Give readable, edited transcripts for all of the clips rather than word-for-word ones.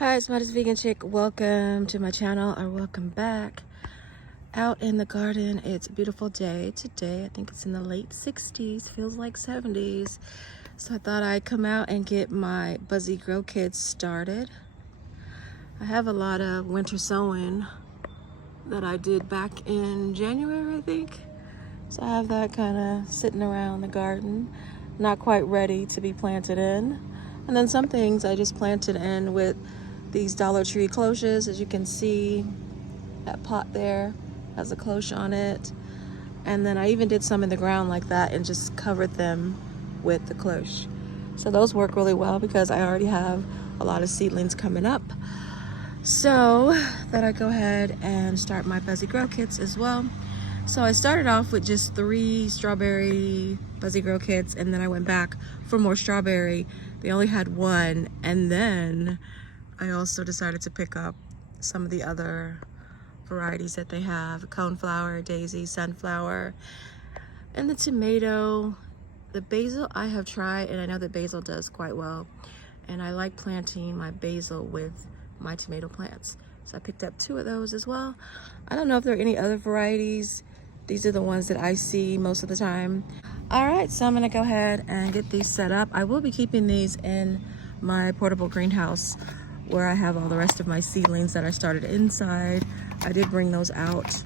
Hi, it's Modest Vegan Chick. Welcome to my channel, or welcome back. Out in the garden, it's a beautiful day today. I think it's in the late 60s, feels like 70s. So I thought I'd come out and get my Buzzy grow kits started. I have a lot of winter sowing that I did back in January, I think. So I have that kind of sitting around the garden, not quite ready to be planted in. And then some things I just planted in with these Dollar Tree cloches. As you can see, that pot there has a cloche on it. And then I even did some in the ground like that and just covered them with the cloche. So those work really well because I already have a lot of seedlings coming up. So that I go ahead and start my Buzzy grow kits as well. So I started off with just 3 strawberry Buzzy grow kits, and then I went back for more strawberry. They only had 1, and then I also decided to pick up some of the other varieties that they have: coneflower, daisy, sunflower, and the tomato. The basil I have tried, and I know that basil does quite well, and I like planting my basil with my tomato plants. So I picked up 2 of those as well. I don't know if there are any other varieties. These are the ones that I see most of the time. All right, so I'm gonna go ahead and get these set up. I will be keeping these in my portable greenhouse where I have all the rest of my seedlings that I started inside. I did bring those out,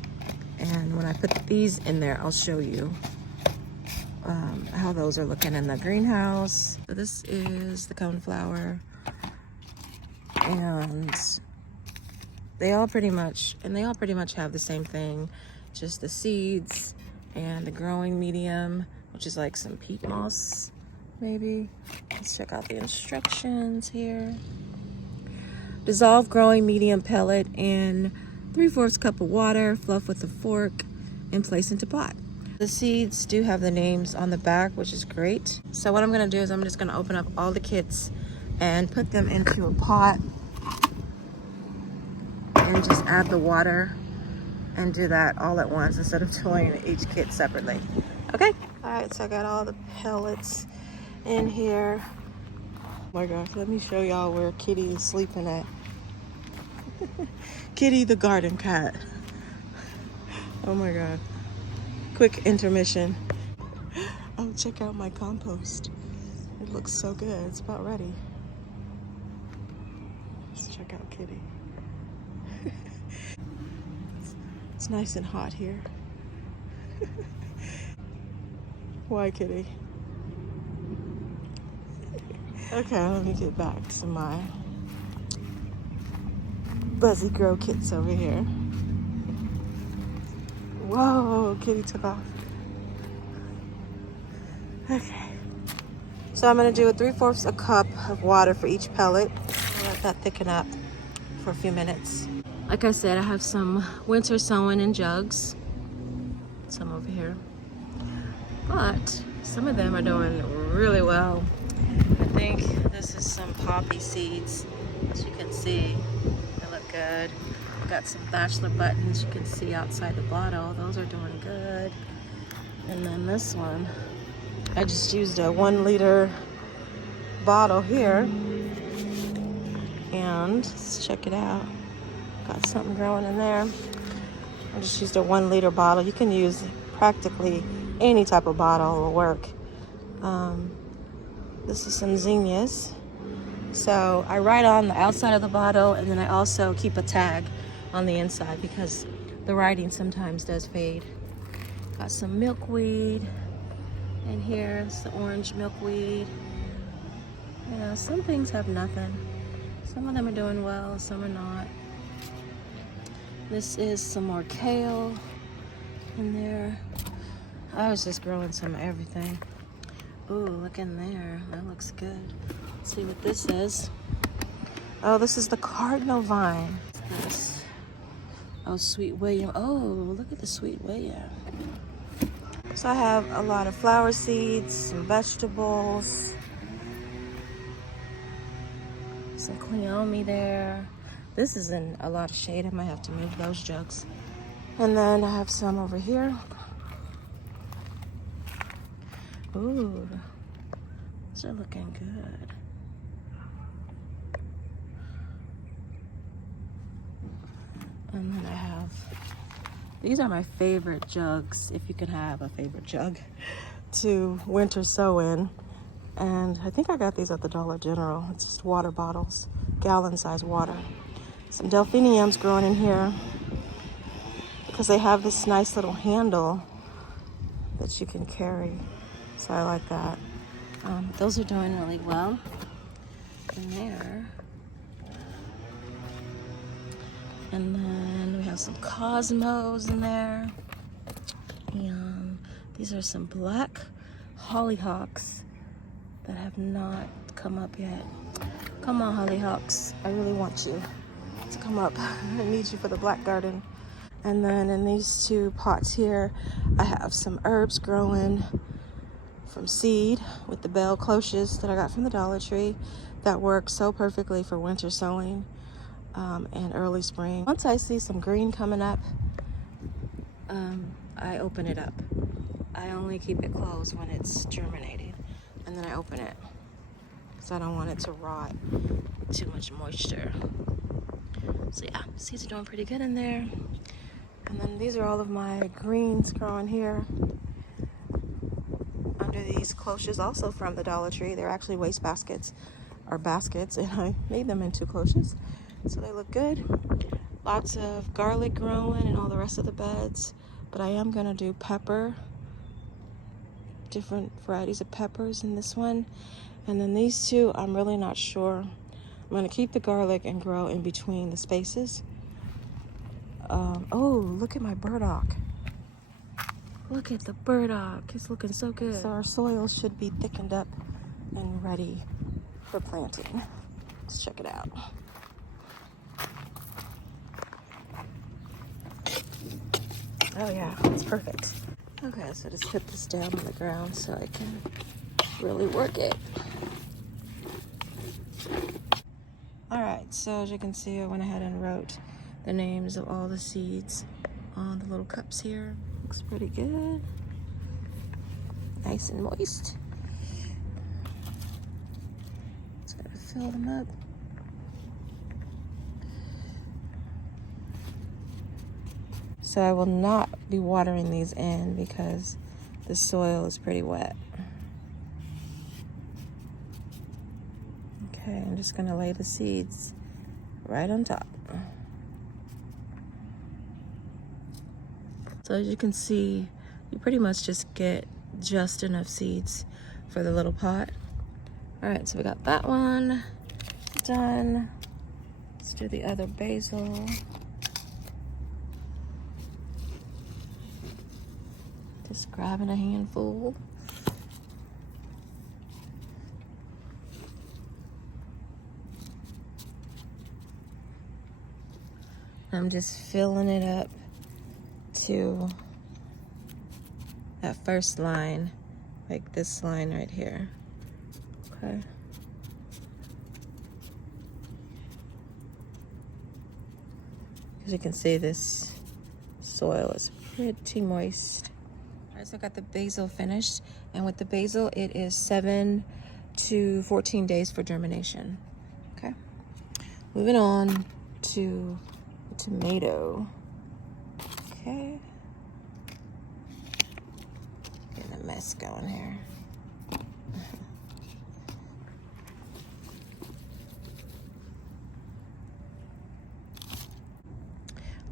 and when I put these in there, I'll show you how those are looking in the greenhouse. So this is the coneflower, and they all pretty much have the same thing, just the seeds and the growing medium, which is like some peat moss, maybe. Let's check out the instructions here. Dissolve growing medium pellet in 3/4 cup of water, fluff with a fork, and place into pot. The seeds do have the names on the back, which is great. So what I'm gonna do is I'm just gonna open up all the kits and put them into a pot and just add the water and do that all at once instead of doing each kit separately. Okay? All right, so I got all the pellets in here. Oh my gosh, let me show y'all where Kitty is sleeping at. Kitty the garden cat. Oh my God. Quick intermission. Oh, check out my compost. It looks so good. It's about ready. Let's check out Kitty. It's nice and hot here. Why, Kitty? Okay, let me get back to my Buzzy grow kits over here. Whoa, Kitty took off. Okay. So I'm gonna do a 3/4 a cup of water for each pellet. I'll let that thicken up for a few minutes. Like I said, I have some winter sowing in jugs. Some over here. But some of them are doing really well. I think this is some poppy seeds. As you can see, they look good. I've got some bachelor buttons you can see outside the bottle. Those are doing good. And then this one, I just used a 1-liter bottle here. And let's check it out. Got something growing in there. I just used a 1-liter bottle. You can use practically any type of bottle will work. This is some zinnias. So I write on the outside of the bottle, and then I also keep a tag on the inside because the writing sometimes does fade. Got some milkweed, and here's the orange milkweed. Yeah, some things have nothing. Some of them are doing well, some are not. This is some more kale in there. I was just growing some of everything. Ooh, look in there. That looks good. Let's see what this is. Oh, this is the cardinal vine. What's this? Oh, Sweet William. Oh, look at the Sweet William. So I have a lot of flower seeds, some vegetables, some cleome there. This is in a lot of shade. I might have to move those jugs. And then I have some over here. Ooh, these are looking good. And then I have, these are my favorite jugs, if you can have a favorite jug, to winter sow in. And I think I got these at the Dollar General. It's just water bottles, gallon-sized water. Some delphiniums growing in here because they have this nice little handle that you can carry. So I like that. Those are doing really well in there. And then we have some cosmos in there. And these are some black hollyhocks that have not come up yet. Come on, hollyhocks. I really want you to come up. I need you for the black garden. And then in these two pots here, I have some herbs growing from seed with the bell cloches that I got from the Dollar Tree that work so perfectly for winter sowing and early spring. Once I see some green coming up, I open it up. I only keep it closed when it's germinating, and then I open it because I don't want it to rot, too much moisture. So yeah, seeds are doing pretty good in there. And then these are all of my greens growing here under these cloches, also from the Dollar Tree. They're actually waste baskets, or baskets, and I made them into cloches. So they look good. Lots of garlic growing in all the rest of the beds. But I am gonna do pepper, different varieties of peppers in this one. And then these two, I'm really not sure. I'm gonna keep the garlic and grow in between the spaces. Oh, look at my burdock. Look at the burdock, it's looking so good. So our soil should be thickened up and ready for planting. Let's check it out. Oh yeah, it's perfect. Okay, so just put this down on the ground so I can really work it. All right, so as you can see, I went ahead and wrote the names of all the seeds on the little cups here. Looks pretty good. Nice and moist. Just gotta fill them up. So I will not be watering these in because the soil is pretty wet. Okay, I'm just gonna lay the seeds right on top. So as you can see, you pretty much just get just enough seeds for the little pot. All right, so we got that one done. Let's do the other basil. Just grabbing a handful. I'm just filling it up to that first line, like this line right here. Okay. As you can see, this soil is pretty moist. All right, so I got the basil finished, and with the basil, it is 7 to 14 days for germination. Okay. Moving on to the tomato. Okay. Getting a mess going here.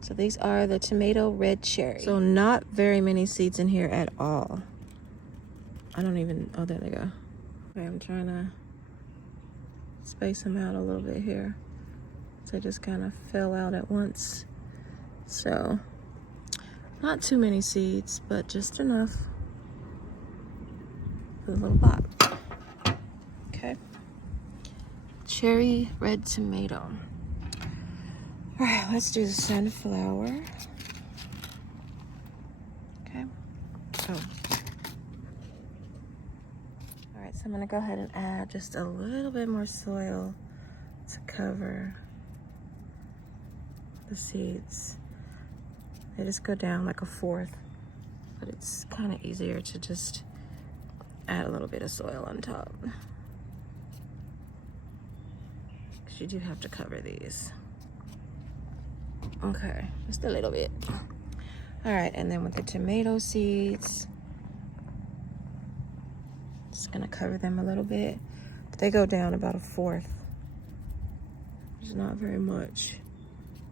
So these are the tomato red cherry. So not very many seeds in here at all. I don't even, oh, there they go. Okay, I'm trying to space them out a little bit here. So they just kind of fell out at once. So not too many seeds, but just enough for the little pot. Okay. Cherry red tomato. All right, let's do the sunflower. Okay. Oh. All right, so I'm gonna go ahead and add just a little bit more soil to cover the seeds. They just go down like a fourth, but it's kind of easier to just add a little bit of soil on top, because you do have to cover these. Okay, just a little bit. All right, and then with the tomato seeds, just gonna cover them a little bit. They go down about 1/4. It's not very much.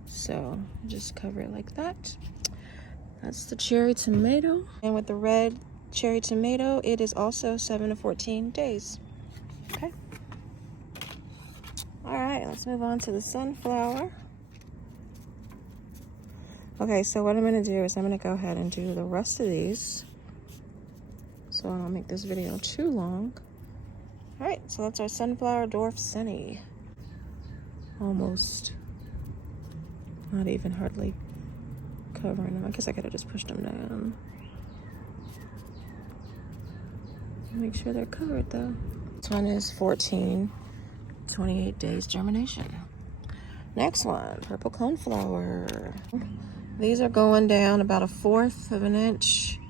So just cover it like that. That's the cherry tomato. And with the red cherry tomato, it is also 7 to 14 days. Okay. All right, let's move on to the sunflower. Okay, so what I'm gonna do is I'm gonna go ahead and do the rest of these, so I don't make this video too long. All right, so that's our sunflower dwarf sunny. Almost, not even hardly covering them. I guess I could have just pushed them down. Make sure they're covered though. This one is 14, 28 days germination. Next one, purple coneflower. These are going down about 1/4 of an inch,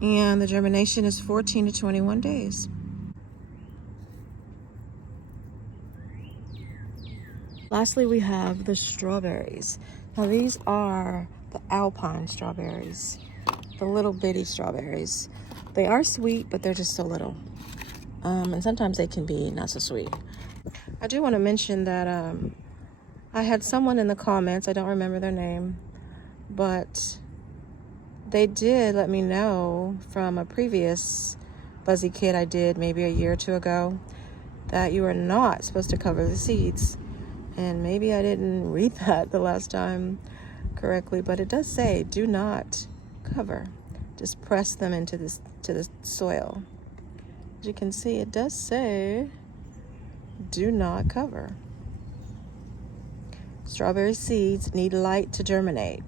and the germination is 14 to 21 days. Lastly, we have the strawberries. Now these are the alpine strawberries, the little bitty strawberries. They are sweet, but they're just so little. And sometimes they can be not so sweet. I do want to mention that I had someone in the comments, I don't remember their name, but they did let me know from a previous Buzzy kit I did maybe a year or 2 ago that you are not supposed to cover the seeds. And maybe I didn't read that the last time correctly, but it does say do not cover. Just press them into the soil. As you can see, it does say do not cover. Strawberry seeds need light to germinate.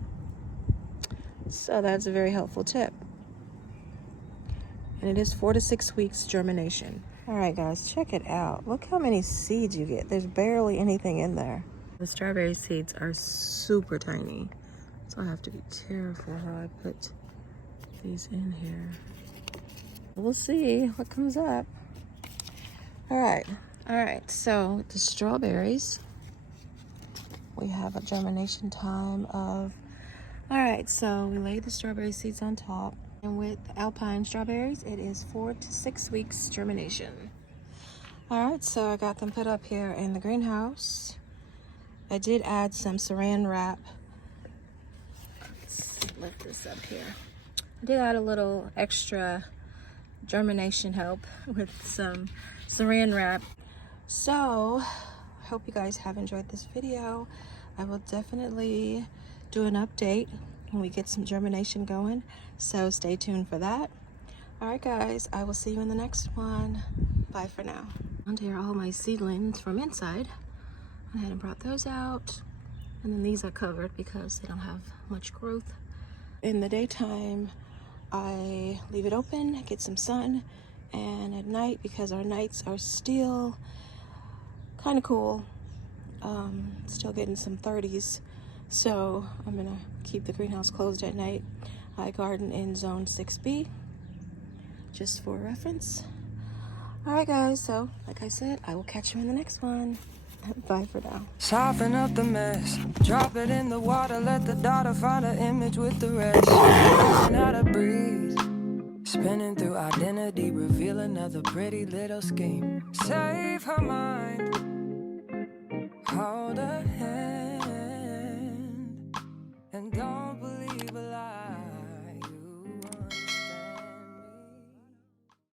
So that's a very helpful tip. And it is 4 to 6 weeks germination. All right, guys, check it out. Look how many seeds you get. There's barely anything in there. The strawberry seeds are super tiny, so I have to be careful how I put these in here. We'll see what comes up. All right, so the strawberries, we have a germination time of, all right, so we laid the strawberry seeds on top. And with alpine strawberries, it is 4 to 6 weeks germination. All right, so I got them put up here in the greenhouse. I did add some saran wrap. Let's lift this up here. I did add a little extra germination help with some saran wrap. So I hope you guys have enjoyed this video. I will definitely do an update when we get some germination going, so stay tuned for that. All right, guys, I will see you in the next one. Bye for now. And here are all my seedlings from inside. I went ahead and brought those out, and then these are covered because they don't have much growth. In the daytime, I leave it open, get some sun, and at night, because our nights are still kind of cool, still getting some 30s, so I'm gonna keep the greenhouse closed at night. I garden in zone 6B, just for reference. All right, guys, so like I said, I will catch you in the next one. Bye for now. Soften up the mess, drop it in the water, let the daughter find an image with the rest. Learning how to breathe, spinning through identity, reveal another pretty little scheme. Save her mind, hold her hand, and don't